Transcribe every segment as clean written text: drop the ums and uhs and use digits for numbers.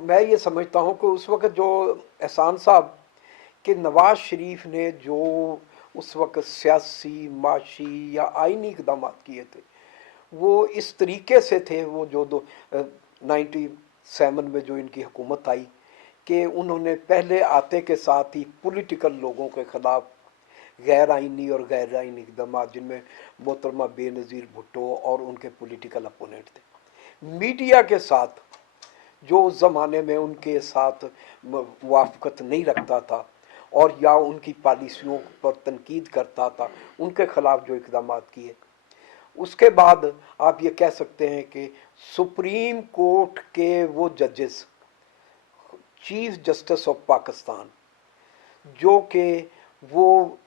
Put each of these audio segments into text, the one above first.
मैं ये समझता हूँ कि उस वक्त जो एहसान साहब कि नवाज शरीफ ने जो उस वक्त सियासी माशी या आइनी इकदाम किए थे वो इस तरीके से थे, वो जो 97 में जो इनकी हुकूमत आई कि उन्होंने पहले आते के साथ ही पॉलिटिकल लोगों के खिलाफ गैर आइनी और गैर आइनी इकदाम, जिनमें मोहतरमा बेनज़ीर भुट्टो और उनके पॉलिटिकल अपोनेंट थे, मीडिया के साथ जो उस ज़माने में उनके साथ मुवाफ़क़त नहीं रखता था और या उनकी पॉलिसियों पर तनकीद करता था, उनके खिलाफ जो इकदाम किए। उसके बाद आप ये कह सकते हैं कि सुप्रीम कोर्ट के वो जजेस, चीफ जस्टिस ऑफ पाकिस्तान, जो कि वो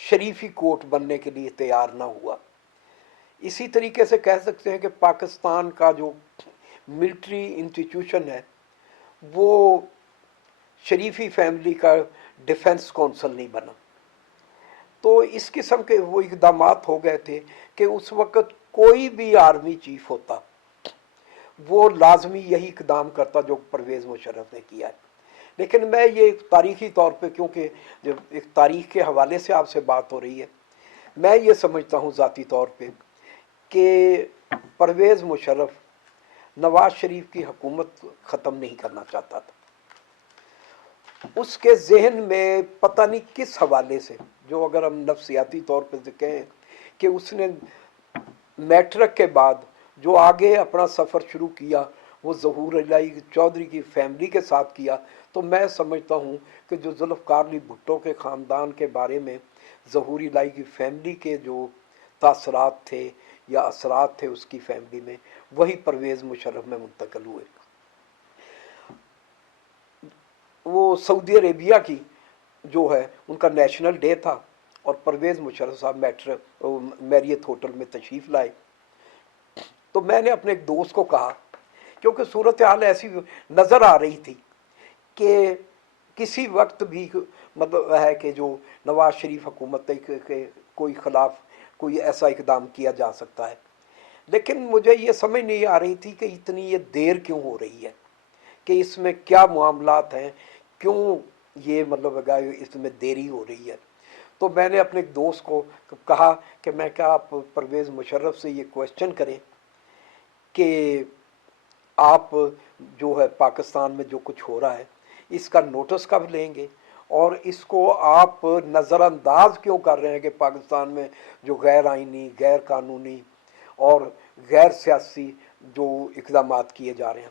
शरीफी कोर्ट बनने के लिए तैयार ना हुआ। इसी तरीके से कह सकते हैं कि पाकिस्तान का जो मिलिट्री इंस्टीट्यूशन है वो शरीफी फैमिली का डिफेंस काउंसिल नहीं बना। तो इस किस्म के वो इकदाम हो गए थे कि उस वक़्त कोई भी आर्मी चीफ होता वो लाजमी यही इकदाम करता जो परवेज़ मुशर्रफ ने किया है। लेकिन मैं ये तारीख़ी तौर पे, क्योंकि जब एक तारीख़ के हवाले से आपसे बात हो रही है, मैं ये समझता हूँ ज़ाती तौर पे कि परवेज़ मुशर्रफ नवाज शरीफ की हुकूमत ख़त्म नहीं करना चाहता था। उसके जहन में पता नहीं किस हवाले से, जो अगर हम नफ्सियाती तौर पर कहें कि उसने मैट्रिक के बाद जो आगे अपना सफ़र शुरू किया वो ज़हूर इलाही चौधरी की फैमिली के साथ किया, तो मैं समझता हूँ कि जो जुल्फ़िकार अली भुट्टो के ख़ानदान के बारे में ज़हूर इलाही की फैमिली के जो तासरात थे या असरात थे उसकी फैमिली में, वही परवेज़ मुशर्रफ में मुंतकिल हुए। वो सऊदी अरेबिया की जो है उनका नेशनल डे था और परवेज़ मुशर्रफ साहब मैरियत होटल में तशरीफ़ लाए। तो मैंने अपने एक दोस्त को कहा, क्योंकि सूरत हाल ऐसी नज़र आ रही थी कि किसी वक्त भी मतलब है कि जो नवाज शरीफ हुकूमत के कोई ख़िलाफ़ कोई ऐसा इकदाम किया जा सकता है, लेकिन मुझे ये समझ नहीं आ रही थी कि इतनी ये देर क्यों हो रही है, कि इसमें क्या मामलात हैं, क्यों ये मतलब इसमें देरी हो रही है। तो मैंने अपने एक दोस्त को कहा कि मैं क्या आप परवेज़ मुशर्रफ से ये क्वेश्चन करें कि आप जो है पाकिस्तान में जो कुछ हो रहा है इसका नोटिस कब लेंगे और इसको आप नज़रअंदाज क्यों कर रहे हैं कि पाकिस्तान में जो गैर आइनी, गैर कानूनी और गैर सियासी जो इक़दाम किए जा रहे हैं।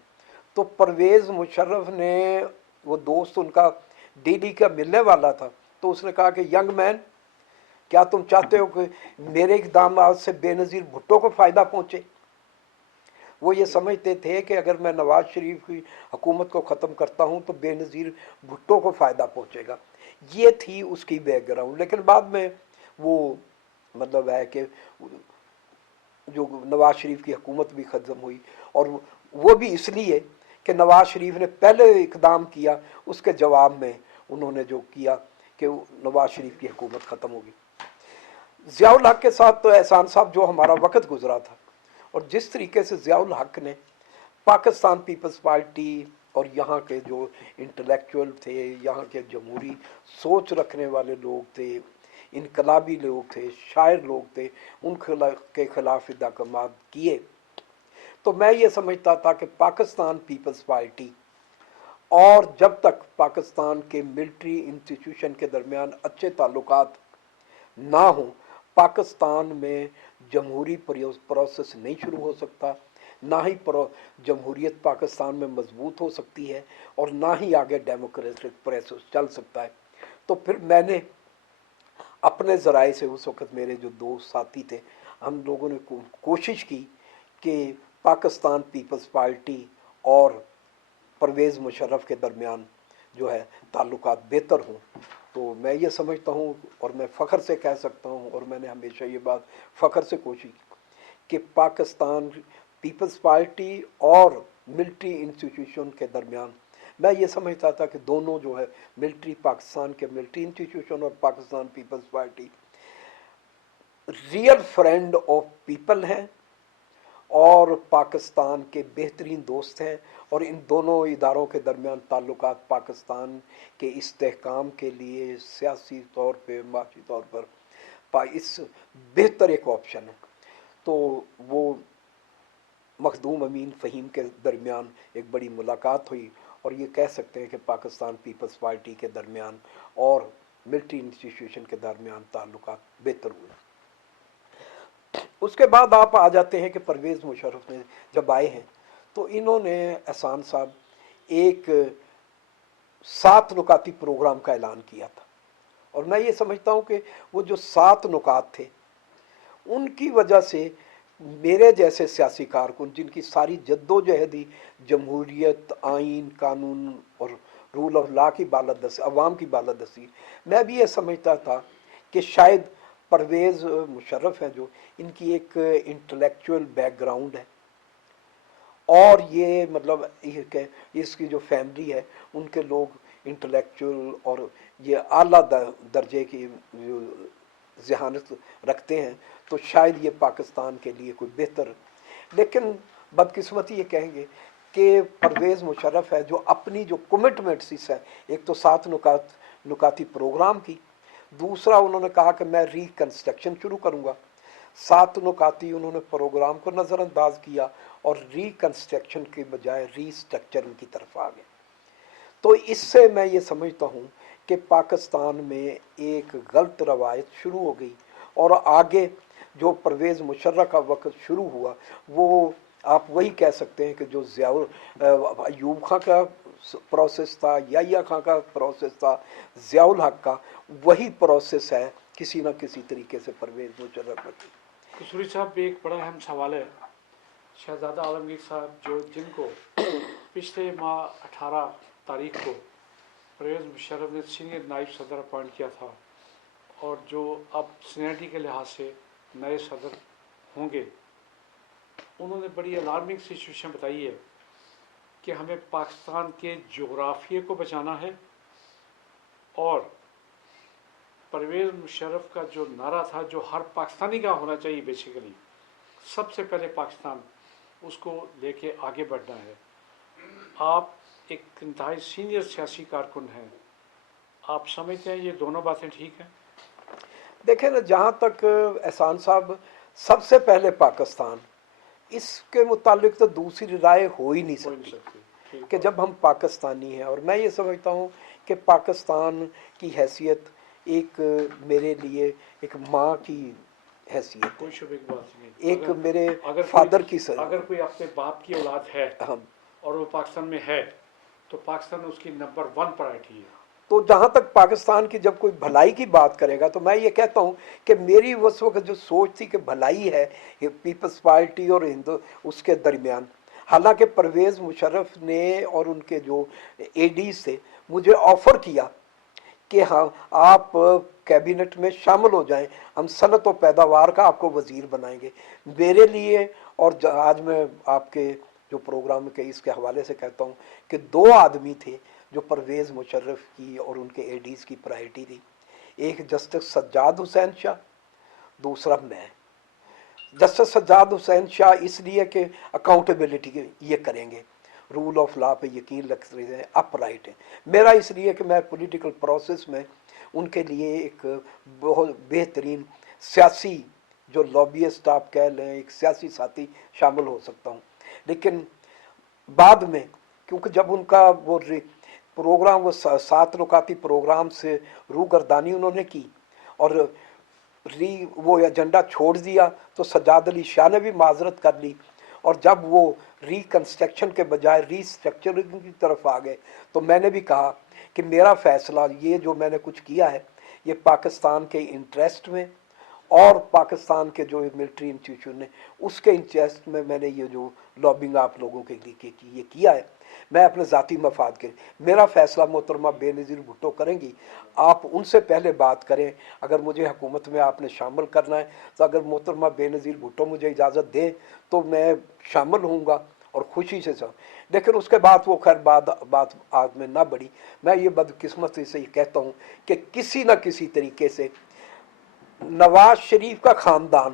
तो परवेज़ मुशर्रफ ने, वो दोस्त उनका दिल्ली का मिलने वाला था, तो उसने कहा कि यंग मैन, क्या तुम चाहते हो कि मेरे इक़दाम से बेनज़ीर भुट्टो को फ़ायदा पहुँचे? वो ये समझते थे कि अगर मैं नवाज शरीफ की हुकूमत को ख़त्म करता हूँ तो बेनज़ीर भुट्टो को फ़ायदा पहुँचेगा। ये थी उसकी बैकग्राउंड। लेकिन बाद में वो मतलब है कि जो नवाज शरीफ की हुकूमत भी ख़त्म हुई, और वो भी इसलिए कि नवाज शरीफ ने पहले इक़दाम किया, उसके जवाब में उन्होंने जो किया कि नवाज शरीफ की हुकूमत ख़त्म होगी। ज़ियाउल हक के साथ तो एहसान साहब जो हमारा वक्त गुजरा था, और जिस तरीके से ज़ियाउल हक ने पाकिस्तान पीपल्स पार्टी और यहाँ के जो इंटेलेक्चुअल थे, यहाँ के जमहूरी सोच रखने वाले लोग थे, इनकलाबी लोग थे, शायर लोग थे, उनके खिलाफ इक़दाम किए, तो मैं ये समझता था कि पाकिस्तान पीपल्स पार्टी और जब तक पाकिस्तान के मिलिट्री इंस्टीट्यूशन के दरमियान अच्छे ताल्लुकात ना हो, पाकिस्तान में जमहूरी प्रोसेस नहीं शुरू हो सकता, ना ही जमहूरियत पाकिस्तान में मजबूत हो सकती है, और ना ही आगे डेमोक्रेटिक प्रोसेस चल सकता है। तो फिर मैंने अपने ज़राए से, उस वक़्त मेरे जो दोस्त साथी थे, हम लोगों ने कोशिश की कि पाकिस्तान पीपल्स पार्टी और परवेज़ मुशर्रफ के दरमियान जो है ताल्लुकात बेहतर हों। तो मैं ये समझता हूँ और मैं फ़ख्र से कह सकता हूँ, और मैंने हमेशा ये बात फ़ख्र से कोशिश कि पाकिस्तान पीपल्स पार्टी और मिलिट्री इंस्टीट्यूशन के दरमियान मैं ये समझता था कि दोनों जो है मिलिट्री, पाकिस्तान के मिलिट्री इंस्टीट्यूशन और Pakistan Peoples Party real friend of people हैं, اور پاکستان کے بہترین دوست ہیں، اور ان دونوں اداروں کے درمیان تعلقات پاکستان کے استحکام کے لیے سیاسی طور پہ، معاشی طور پر اس بہتر ایک آپشن ہے۔ تو وہ مخدوم امین فہیم کے درمیان ایک بڑی ملاقات ہوئی، اور یہ کہہ سکتے ہیں کہ پاکستان پیپلز پارٹی کے درمیان اور ملٹری انسٹیٹیوشن کے درمیان تعلقات بہتر ہوئے۔ اس کے بعد آپ آ جاتے ہیں کہ پرویز مشرف نے جب آئے ہیں تو انہوں نے احسان صاحب ایک 7 نکاتی پروگرام کا اعلان کیا تھا، اور میں یہ سمجھتا ہوں کہ وہ جو 7 نکات تھے ان کی وجہ سے میرے جیسے سیاسی کارکن جن کی ساری جدوجہد جمہوریت، آئین، قانون اور رول آف لا کی بالادستی، عوام کی بالادستی، میں بھی یہ سمجھتا تھا کہ شاید پرویز مشرف ہیں جو ان کی ایک انٹلیکچوئل بیک گراؤنڈ ہے، اور یہ مطلب یہ کہ اس کی جو فیملی ہے ان کے لوگ انٹلیکچوئل اور یہ اعلیٰ درجے کی ذہانت رکھتے ہیں، تو شاید یہ پاکستان کے لیے کوئی بہتر، لیکن بدقسمتی یہ کہیں گے کہ پرویز مشرف ہے جو اپنی جو کمٹمنٹس ہے، ایک تو 7 نکاتی پروگرام کی، دوسرا انہوں نے کہا کہ میں ریکنسٹرکشن شروع کروں گا، 7 نکاتی انہوں نے پروگرام کو نظر انداز کیا اور ریکنسٹرکشن کے بجائے ری اسٹرکچرنگ کی طرف آ گئے۔ تو اس سے میں یہ سمجھتا ہوں کہ پاکستان میں ایک غلط روایت شروع ہو گئی، اور آگے جو پرویز مشرف کا وقت شروع ہوا وہ آپ وہی کہہ سکتے ہیں کہ جو ایوب خان کا پروسیس تھا، یحییٰ خان کا پروسیس تھا، ضیاء الحق کا، وہی پروسیس ہے کسی نہ کسی طریقے سے پرویز مشرف کا۔ قصوری صاحب ایک بڑا اہم سوال ہے، شہزادہ عالمگیر صاحب جن کو پچھلے ماہ 18 تاریخ کو پرویز مشرف نے سینئر نائب صدر اپوائنٹ کیا تھا، اور جو اب سینئرٹی کے لحاظ سے نئے صدر ہوں گے، انہوں نے بڑی الارمنگ سچویشن بتائی ہے کہ ہمیں پاکستان کے جغرافیے کو بچانا ہے، اور پرویز مشرف کا جو نعرہ تھا جو ہر پاکستانی کا ہونا چاہیے، بیسیکلی سب سے پہلے پاکستان، اس کو لے کے آگے بڑھنا ہے۔ آپ ایک انتہائی سینئر سیاسی کارکن ہیں، آپ سمجھتے ہیں یہ دونوں باتیں ٹھیک ہیں؟ دیکھیں نا، جہاں تک احسان صاحب سب سے پہلے پاکستان، اس کے متعلق تو دوسری رائے ہو ہی نہیں سکتی کہ جب ہم پاکستانی ہیں، اور میں یہ سمجھتا ہوں کہ پاکستان کی حیثیت ایک میرے لیے ایک ماں کی حیثیت، کوئی شبہ کی بات نہیں، ایک میرے فادر کی اگر کوئی اپنے باپ کی اولاد ہے اور وہ پاکستان میں ہے تو پاکستان اس کی نمبر 1 پرائرٹی ہے۔ تو جہاں تک پاکستان کی جب کوئی بھلائی کی بات کرے گا تو میں یہ کہتا ہوں کہ میری اس وقت جو سوچ تھی کہ بھلائی ہے پیپلز پارٹی اور اس کے درمیان، حالانکہ پرویز مشرف نے اور ان کے جو اے ڈیز تھے مجھے آفر کیا کہ ہاں آپ کیبنٹ میں شامل ہو جائیں، ہم صنعت و پیداوار کا آپ کو وزیر بنائیں گے۔ میرے لیے، اور آج میں آپ کے جو پروگرام کے اس کے حوالے سے کہتا ہوں کہ 2 آدمی تھے جو پرویز مشرف کی اور ان کے اے ڈیز کی پرائرٹی تھی، ایک جسٹس سجاد حسین شاہ، دوسرا میں۔ جسٹس سجاد حسین شاہ اس لیے کہ اکاؤنٹیبلٹی یہ کریں گے، رول آف لا پہ یقین رکھتے ہیں، اپ رائٹ ہیں۔ میرا اس لیے کہ میں پولیٹیکل پروسیس میں ان کے لیے ایک بہت بہترین سیاسی جو لابیسٹ آپ کہہ لیں، ایک سیاسی ساتھی شامل ہو سکتا ہوں۔ لیکن بعد میں کیونکہ جب ان کا وہ پروگرام، وہ 7 نکاتی پروگرام سے روگردانی انہوں نے کی اور وہ ایجنڈا چھوڑ دیا، تو سجاد علی شاہ نے بھی معذرت کر لی، اور جب وہ ریکنسٹرکشن کے بجائے ری اسٹرکچرنگ کی طرف آ گئے تو میں نے بھی کہا کہ میرا فیصلہ یہ جو میں نے کچھ کیا ہے یہ پاکستان کے انٹرسٹ میں اور پاکستان کے جو ملٹری انسٹیٹیوشن نے اس کے انٹرسٹ میں نے یہ جو لابنگ آپ لوگوں کے لیے یہ کیا ہے، میں اپنے ذاتی مفاد کے میرا فیصلہ محترمہ بے نظیر بھٹو کریں گی، آپ ان سے پہلے بات کریں۔ اگر مجھے حکومت میں آپ نے شامل کرنا ہے تو اگر محترمہ بے نظیر بھٹو مجھے اجازت دیں تو میں شامل ہوں گا اور خوشی سے لیکن اس کے بعد وہ خیر بات آج میں نہ بڑھی۔ میں یہ بدقسمتی سے یہ کہتا ہوں کہ کسی نہ کسی طریقے سے نواز شریف کا خاندان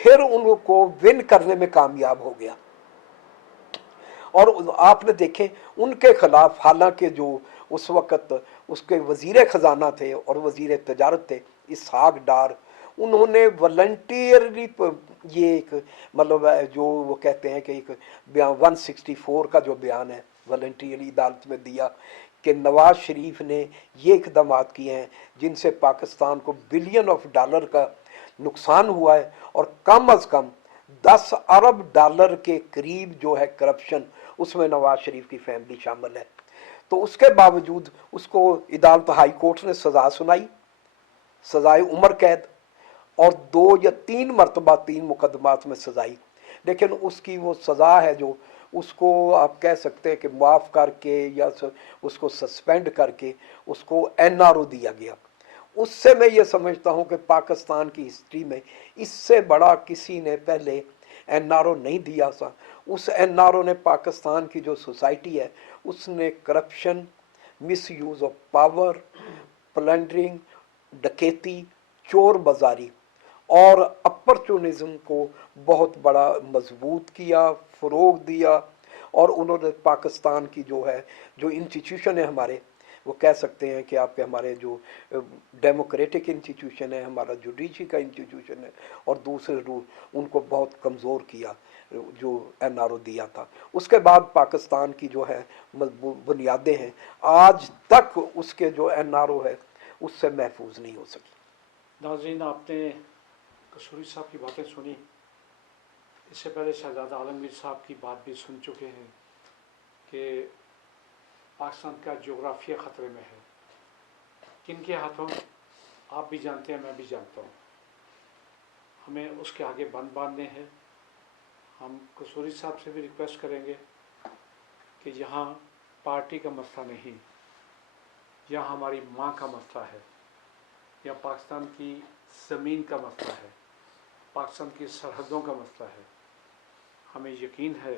फिर उनको विन करने में कामयाब हो गया। और आपने देखे उनके खिलाफ, हालांकि जो उस वक़्त उसके वज़ीर ख़जाना थे और वज़ीर तजारत थे इसहाक डार, उन्होंने वॉलंटियरली ये एक मतलब जो वो कहते हैं कि एक बयान 164 का जो बयान है वॉलंटियरली अदालत में दिया कि नवाज शरीफ ने ये इकदाम किए हैं जिनसे पाकिस्तान को बिलियन ऑफ डॉलर का नुकसान हुआ है और कम अज़ कम 10 अरब डॉलर के करीब जो है करप्शन, उसमें नवाज शरीफ की फैमिली शामिल है। तो उसके बावजूद उसको अदालत हाई कोर्ट ने सज़ा सुनाई, सज़ाए उम्र कैद, और 2 या 3 मरतबा 3 मुकदमात में सजाई। लेकिन उसकी वो सज़ा है जो उसको आप कह सकते हैं कि माफ़ करके या उसको सस्पेंड करके उसको NRO दिया गया। उससे मैं ये समझता हूँ कि पाकिस्तान की हिस्ट्री में इससे बड़ा किसी ने पहले NRO नहीं दिया था। उस NRO ने पाकिस्तान की जो सोसाइटी है उसने corruption, miss use of power, plundering, डकैती, चोर बाजारी और अपॉर्चुनिज्म को बहुत बड़ा मजबूत किया, फ़रोग दिया। और उन्होंने पाकिस्तान की जो है जो इंस्टीट्यूशन है हमारे, वो कह सकते हैं कि आपके हमारे जो डेमोक्रेटिक इंस्टीट्यूशन है, हमारा जुडिशरी का इंस्टीट्यूशन है और दूसरे रूल, उनको बहुत कमज़ोर किया जो NRO दिया था। उसके बाद पाकिस्तान की जो है बुनियादें हैं आज तक उसके जो NRO है उससे महफूज नहीं हो सकी। नाज़रीन, आपने कसूरी साहब की बातें सुनी। इससे पहले शहजादा आलमगीर साहब की बात भी सुन चुके हैं कि पाकिस्तान का जोग्राफिया ख़तरे में है। किनके हाथों, आप भी जानते हैं, मैं भी जानता हूँ। हमें उसके आगे बंद बांधने हैं। हम कसूरी साहब से भी रिक्वेस्ट करेंगे कि यहाँ पार्टी का मसला नहीं, यहाँ हमारी माँ का मसला है, या पाकिस्तान की ज़मीन का मसला है, पाकिस्तान की सरहदों का मसला है। हमें यकीन है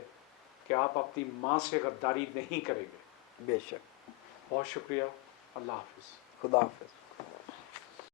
कि आप अपनी माँ से गद्दारी नहीं करेंगे। बेशक। बहुत शुक्रिया। अल्लाह हाफ़िज़। खुदा हाफिज़।